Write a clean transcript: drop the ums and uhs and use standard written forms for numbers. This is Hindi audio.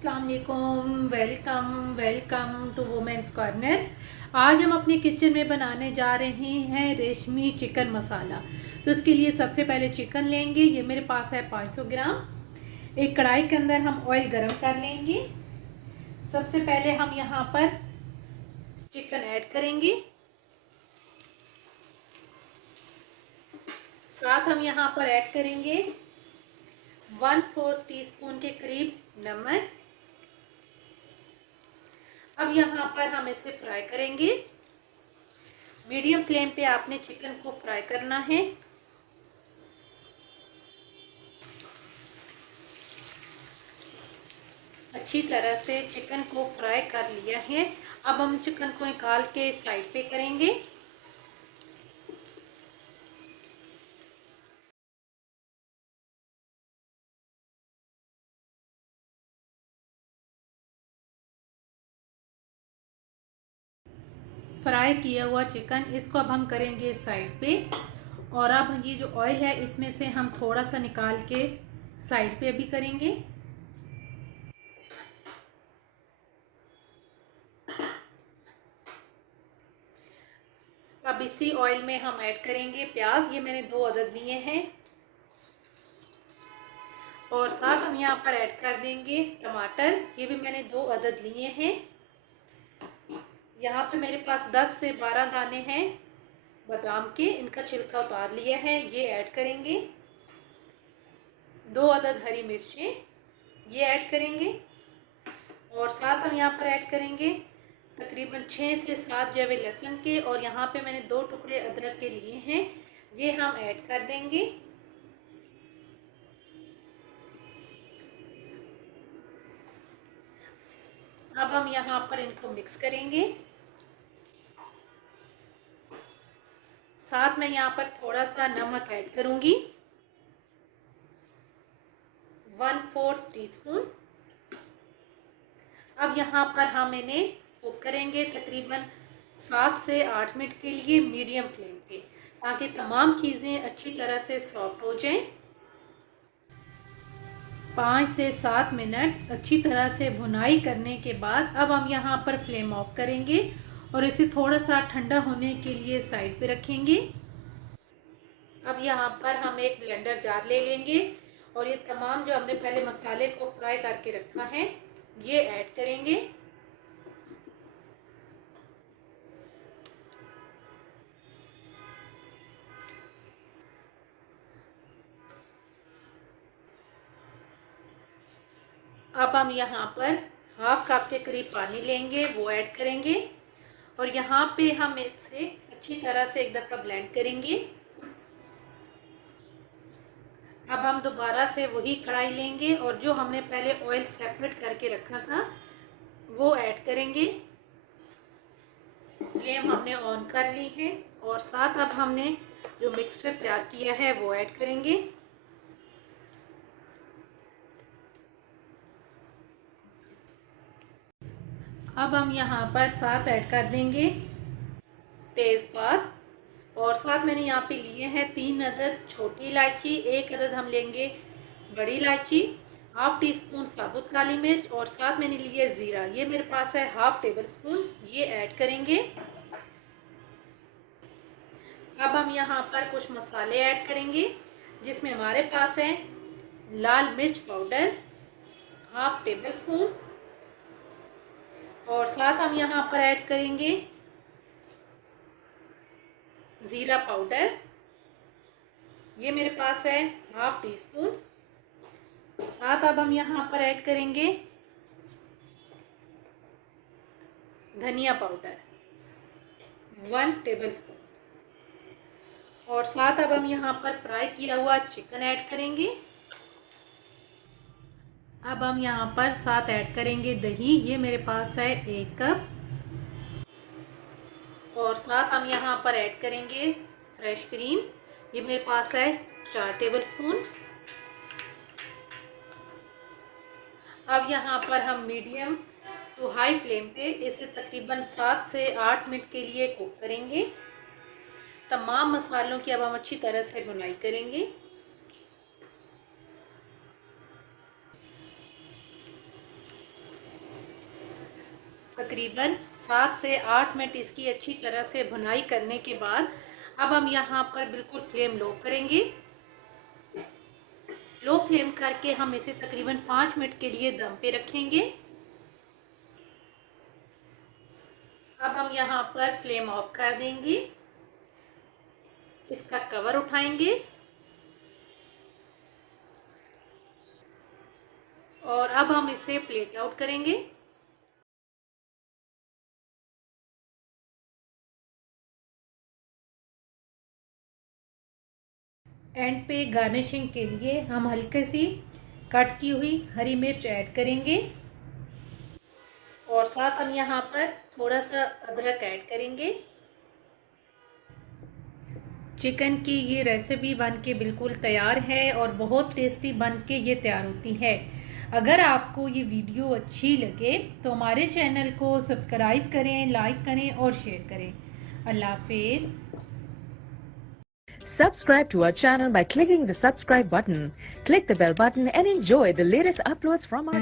अस्सलाम वालेकुम। Welcome welcome to women's corner. आज हम अपने किचन में बनाने जा रहे हैं रेशमी चिकन मसाला। तो इसके लिए सबसे पहले चिकन लेंगे। ये मेरे पास है 500 ग्राम। एक कढ़ाई के अंदर हम ऑयल गरम कर लेंगे। सबसे पहले हम यहाँ पर चिकन ऐड करेंगे। साथ हम यहाँ पर ऐड करेंगे 1/4 टीस्पून के करीब नमक। अब यहाँ पर हम इसे फ्राई करेंगे। मीडियम फ्लेम पे आपने चिकन को फ्राई करना है। अच्छी तरह से चिकन को फ्राई कर लिया है। अब हम चिकन को निकाल के साइड पे करेंगे। फ्राई किया हुआ चिकन इसको अब हम करेंगे साइड पे। और अब ये जो ऑयल है इसमें से हम थोड़ा सा निकाल के साइड पे अभी करेंगे। अब इसी ऑयल में हम ऐड करेंगे प्याज। ये मैंने 2 अदद लिए हैं। और साथ हम यहाँ पर ऐड कर देंगे टमाटर। ये भी मैंने 2 अदद लिए हैं। यहाँ पे मेरे पास 10 से 12 दाने हैं बादाम के। इनका छिलका उतार लिया है, ये ऐड करेंगे। 2 अदद हरी मिर्चें ये ऐड करेंगे। और साथ हम यहाँ पर ऐड करेंगे तकरीबन 6 से 7 जवे लहसुन के। और यहाँ पे मैंने 2 टुकड़े अदरक के लिए हैं, ये हम ऐड कर देंगे। अब हम यहाँ पर इनको मिक्स करेंगे। साथ में यहाँ पर थोड़ा सा नमक ऐड करूंगी, 1/4 टीस्पून। अब यहाँ पर हम इन्हें कुक करेंगे तकरीबन 7 से 8 मिनट के लिए मीडियम फ्लेम पे, ताकि तमाम चीज़ें अच्छी तरह से सॉफ्ट हो जाएं। 5 से 7 मिनट अच्छी तरह से भुनाई करने के बाद अब हम यहाँ पर फ्लेम ऑफ करेंगे और इसे थोड़ा सा ठंडा होने के लिए साइड पे रखेंगे। अब यहाँ पर हम एक ब्लेंडर जार ले लेंगे और ये तमाम जो हमने पहले मसाले को फ्राई करके रखा है ये ऐड करेंगे। अब हम यहाँ पर हाफ कप के करीब पानी लेंगे, वो ऐड करेंगे। और यहाँ पे हम इसे अच्छी तरह से एक दफ़ा ब्लेंड करेंगे। अब हम दोबारा से वही कढ़ाई लेंगे और जो हमने पहले ऑयल सेपरेट करके रखा था वो ऐड करेंगे। फ्लेम हमने ऑन कर ली है। और साथ अब हमने जो मिक्सचर तैयार किया है वो ऐड करेंगे। अब हम यहाँ पर साथ ऐड कर देंगे तेज़पात। और साथ मैंने यहाँ पे लिए हैं 3 अदद छोटी इलायची, 1 अदद हम लेंगे बड़ी इलायची, हाफ टी स्पून साबुत काली मिर्च। और साथ मैंने लिए ज़ीरा, ये मेरे पास है हाफ टेबल स्पून, ये ऐड करेंगे। अब हम यहाँ पर कुछ मसाले ऐड करेंगे, जिसमें हमारे पास है लाल मिर्च पाउडर हाफ टेबल स्पून। और साथ हम यहाँ पर ऐड करेंगे ज़ीरा पाउडर, ये मेरे पास है हाफ टी स्पून। साथ अब हम यहाँ पर ऐड करेंगे धनिया पाउडर 1 टेबल स्पून। और साथ अब हम यहाँ पर फ्राई किया हुआ चिकन ऐड करेंगे। अब हम यहाँ पर साथ ऐड करेंगे दही, ये मेरे पास है 1 कप। और साथ हम यहाँ पर ऐड करेंगे फ्रेश क्रीम, ये मेरे पास है 4 टेबल स्पून। अब यहाँ पर हम मीडियम टू हाई फ्लेम पे इसे तकरीबन 7 से 8 मिनट के लिए कुक करेंगे। तमाम मसालों की अब हम अच्छी तरह से भुनाई करेंगे। तकरीबन 7 से 8 मिनट इसकी अच्छी तरह से भुनाई करने के बाद अब हम यहाँ पर बिल्कुल फ्लेम लो करेंगे। लो फ्लेम करके हम इसे तकरीबन 5 मिनट के लिए दम पे रखेंगे। अब हम यहाँ पर फ्लेम ऑफ कर देंगे, इसका कवर उठाएंगे और अब हम इसे प्लेट आउट करेंगे। एंड पे गार्निशिंग के लिए हम हल्की सी कट की हुई हरी मिर्च ऐड करेंगे और साथ हम यहाँ पर थोड़ा सा अदरक ऐड करेंगे। चिकन की ये रेसिपी बन के बिल्कुल तैयार है और बहुत टेस्टी बन के ये तैयार होती है। अगर आपको ये वीडियो अच्छी लगे तो हमारे चैनल को सब्सक्राइब करें, लाइक करें और शेयर करें। अल्लाह हाफिज़। Subscribe to our channel by clicking the subscribe button. Click the bell button and enjoy the latest uploads from our